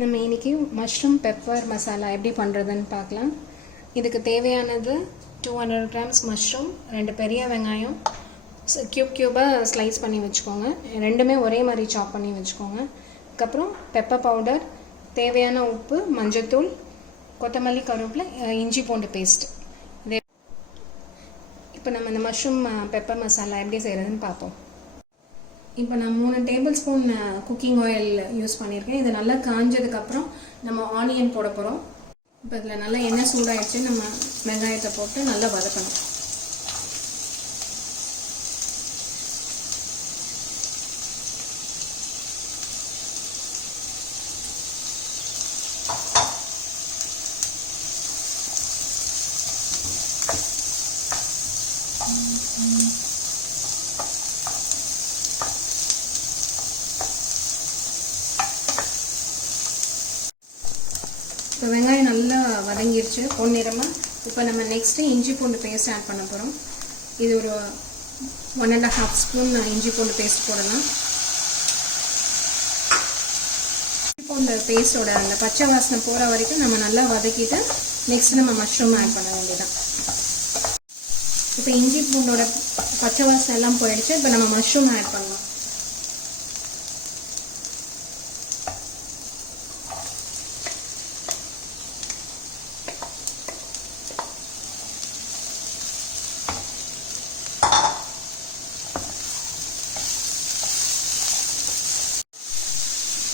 நம்ம இன்றைக்கி mushroom pepper masala எப்படி பண்ணுறதுன்னு பார்க்கலாம். இதுக்கு தேவையானது 200 கிராம்ஸ் மஷ்ரூம், 2 பெரிய வெங்காயம் க்யூபாக ஸ்லைஸ் பண்ணி வச்சுக்கோங்க. ரெண்டுமே ஒரே மாதிரி சாப் பண்ணி வச்சுக்கோங்க. அதுக்கப்புறம் பெப்பர் பவுடர், தேவையான உப்பு, மஞ்சத்தூள், கொத்தமல்லி, கருவேப்பிலை, இஞ்சி பூண்டு பேஸ்ட். இதே இப்போ நம்ம இந்த மஷ்ரூம் பெப்பர் மசாலா எப்படி செய்கிறதுன்னு பார்ப்போம். இப்போ நான் 3 table spoon cooking oil use பண்ணியிருக்கேன். இது நல்லா காஞ்சதுக்கப்புறம் நம்ம ஆனியன் போட போகிறோம். இப்போ இதில் நல்லா எண்ணெய் சூடாகிடுச்சு. நம்ம வெங்காயத்தை போட்டு நல்லா வதக்கணும். இப்போ வெங்காயம் நல்லா வதங்கிடுச்சு பொன்னிறமாக. இப்போ நம்ம நெக்ஸ்ட்டு இஞ்சி பூண்டு பேஸ்ட் ஆட் பண்ண போகிறோம். இது ஒரு 1.5 ஸ்பூன் இஞ்சி பூண்டு பேஸ்ட் போடலாம். இஞ்சி பூண்டு பேஸ்ட்டோட அந்த பச்சை வாசனை போகிற வரைக்கும் நம்ம நல்லா வதக்கிட்டு நெக்ஸ்ட் நம்ம மஷ்ரூம் ஆட் பண்ண வேண்டியதான். இப்போ இஞ்சி பூண்டோட பச்சை வாசனை எல்லாம் போயிடுச்சு. இப்போ நம்ம மஷ்ரூம் ஆட் பண்ணலாம்.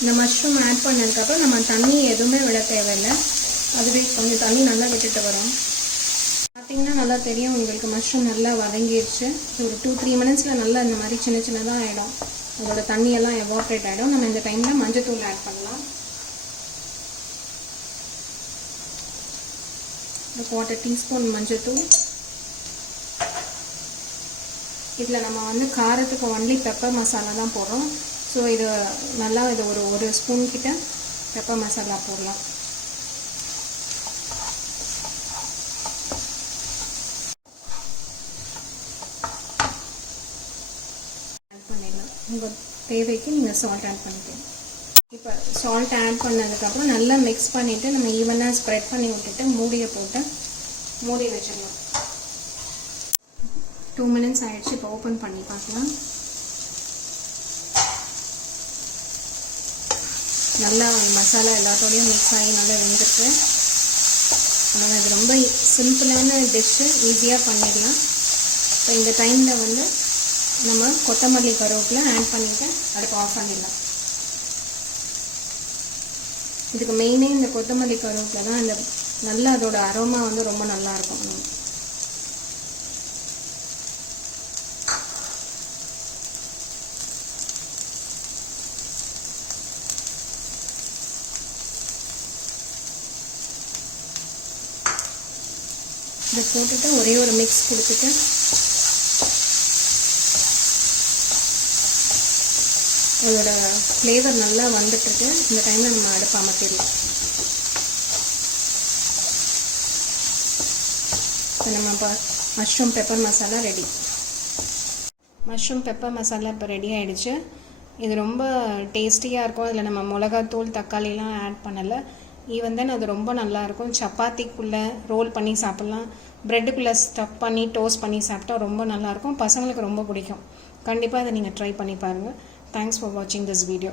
இந்த மஷ்ரூம் ஆட் பண்ணதுக்கப்புறம் நம்ம தண்ணி எதுவுமே விட தேவையில்லை. அதுவே கொஞ்சம் தண்ணி நல்லா விட்டுட்டு வரும். பார்த்திங்கன்னா நல்லா தெரியும் உங்களுக்கு மஷ்ரூம் நல்லா வதங்கிடுச்சு. ஒரு 2-3 மினிட்ஸில் நல்லா இந்த மாதிரி சின்ன சின்னதாக ஆகிடும். அதோட தண்ணியெல்லாம் எவாப்ரேட் ஆகிடும். நம்ம இந்த டைமில் மஞ்சத்தூள் ஆட் பண்ணலாம். ஒரு 1/4 டீஸ்பூன் மஞ்சத்தூள். இதில் நம்ம காரத்துக்கு ஒன்லி பெப்பர் மசாலா தான் போடுறோம். ஸோ இது நல்லா ஒரு ஸ்பூன் கிட்ட பெப்பர் மசாலா போடலாம். ஆட் பண்ணிடலாம். உங்கள் தேவைக்கு நீங்கள் சால்ட் ஆட் பண்ணிக்கலாம். இப்போ சால்ட் ஆட் பண்ணதுக்கப்புறம் நல்லா மிக்ஸ் பண்ணிவிட்டு நம்ம ஈவனாக ஸ்ப்ரெட் பண்ணி விட்டுட்டு மூடியை போட்டு மூடி வச்சிடலாம். 2 மினிட்ஸ் ஆகிடுச்சு. இப்போ ஓப்பன் பண்ணி பார்க்கலாம். நல்லா மசாலா எல்லாத்தோடையும் மிக்ஸ் ஆகி நல்லா வெந்திருக்கு. அதனால் இது ரொம்ப சிம்பிளான டிஷ்ஷு, ஈஸியாக பண்ணிடலாம். இப்போ இந்த டைமில் நம்ம கொத்தமல்லி, கருவேப்பிலை ஆட் பண்ணிவிட்டு அடுப்பு ஆஃப் பண்ணிடலாம். இதுக்கு மெயினே இந்த கொத்தமல்லி, கருவேப்பிலை தான். இந்த நல்லா அதோட அரோமா ரொம்ப நல்லாயிருக்கும். இதை போட்டுட்டு ஒரே ஒரு மிக்ஸ் கொடுத்துட்டு அதோட ஃப்ளேவர் நல்லா வந்துட்டுருக்கு. இந்த டைமில் நம்ம அடுப்பு அமர்த்திடலாம். இப்போ நம்ம mushroom pepper masala ready. Mushroom pepper masala இப்போ ரெடி ஆகிடுச்சு. இது ரொம்ப டேஸ்டியாக இருக்கும். அதில் நம்ம மிளகாத்தூள், தக்காளிலாம் ஆட் பண்ணலை. ஈவன் அது ரொம்ப நல்லாயிருக்கும். சப்பாத்திக்குள்ளே ரோல் பண்ணி சாப்பிட்லாம். ப்ரெட்டுக்குள்ளே ஸ்டஃப் பண்ணி டோஸ்ட் பண்ணி சாப்பிட்டா ரொம்ப நல்லாயிருக்கும். பசங்களுக்கு ரொம்ப பிடிக்கும். கண்டிப்பாக அதை நீங்கள் ட்ரை பண்ணி பாருங்கள். தேங்க்ஸ் ஃபார் வாட்சிங் திஸ் வீடியோ.